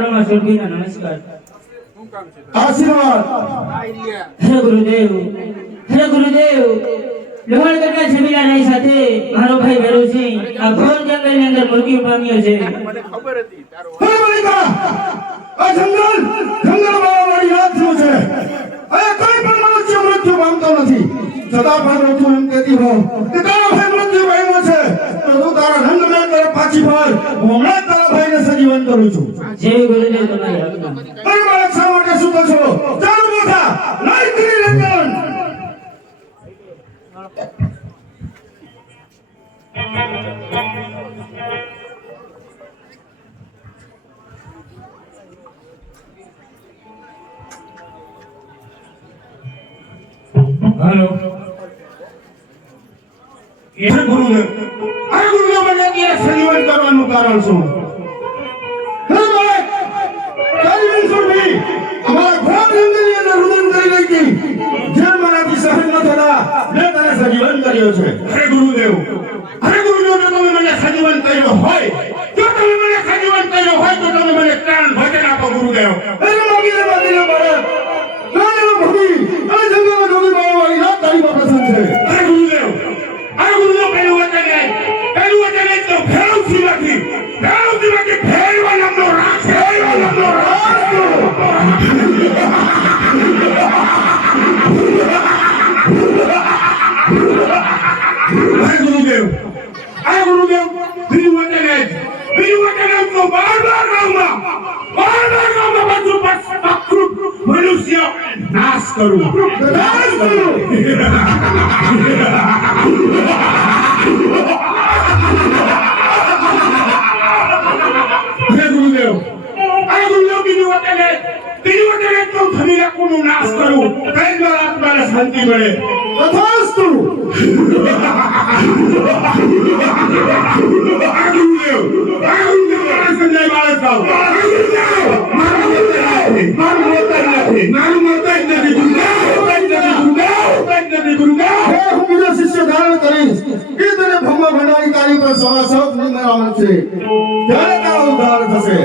માળામાં સ્વર્ગીના નમસ્કાર આશીર્વાદ હે ગુરુદેવ લોહાણગઢના છબીલા રાય સાથે મારો ભાઈ ભેરુસિંહ આ ઘોર જંગલની અંદર મૃત્યુ પામ્યો છે. મને ખબર હતી તારો હે મલિકા આ જંગલ વાળી રાતનું છે. અહીંયા કોઈ પણ મનુષ્ય મૃત્યુ પામતો નથી. છતાં પણ તું એમ કહેતી હો કે તારો ભાઈ મૃત્યુ પામ્યો છે તો તું તારા રંગમેળ તરફ પાછી ફર. હું હમણાં જ તારા ભાઈને સજીવન કરું છું. જય ગુરુદેવ તમારી આજ્ઞા. અરે બાળક શા માટે સૂતો છો? ચાલો મોટા લઈ કરી લંડન. हेलो ये गुरुदेव મને કે સજીવન કરવાનું કારણ શું? હે બાળક સજીવન શું નહીં? અમારા ઘોર જંગલની અંદર રુદન કરી લઈ ગઈ. જે મારાથી સહન ન થતા મેં તને સજીવન કર્યો છે. અરે ગુરુદેવ જો તમે મને સજીવન કર્યો હોય તો તમે મને પ્રાણ વચન આપો ગુરુદેવ. અરે માગીને બાળક ગાયનો ભૂમિ અને જંગલમાં ડોબી બાળવાની રાત તારીમાં પ્રસન્ન છે. અરે ગુરુદેવ પહેલું વચન એ તો ભેળવથી ફેરવા નામનો રાખ અરે ગુરુદેવ બીજું વચન એ તો બાર ગામમાં બધું પકૃત મનુષ્ય નાશ કરું. અરે ગુરુદેવ બીજું વચન એ તો ધમીરાકોનું નાશ કરું. કઈ દ્વારા આત્માને શાંતિ મળે. તથાસ્તુ. સંજય બાળક મારું મળતા જ નથી ગુરુદેવ. હું બીજો શિષ્ય ધારણ કરીશ એ તને ભંગ ભંડારી તારી પર સવા સૌ નિર્માણ છે. ત્યારે તારો ઉદ્ધાર થશે.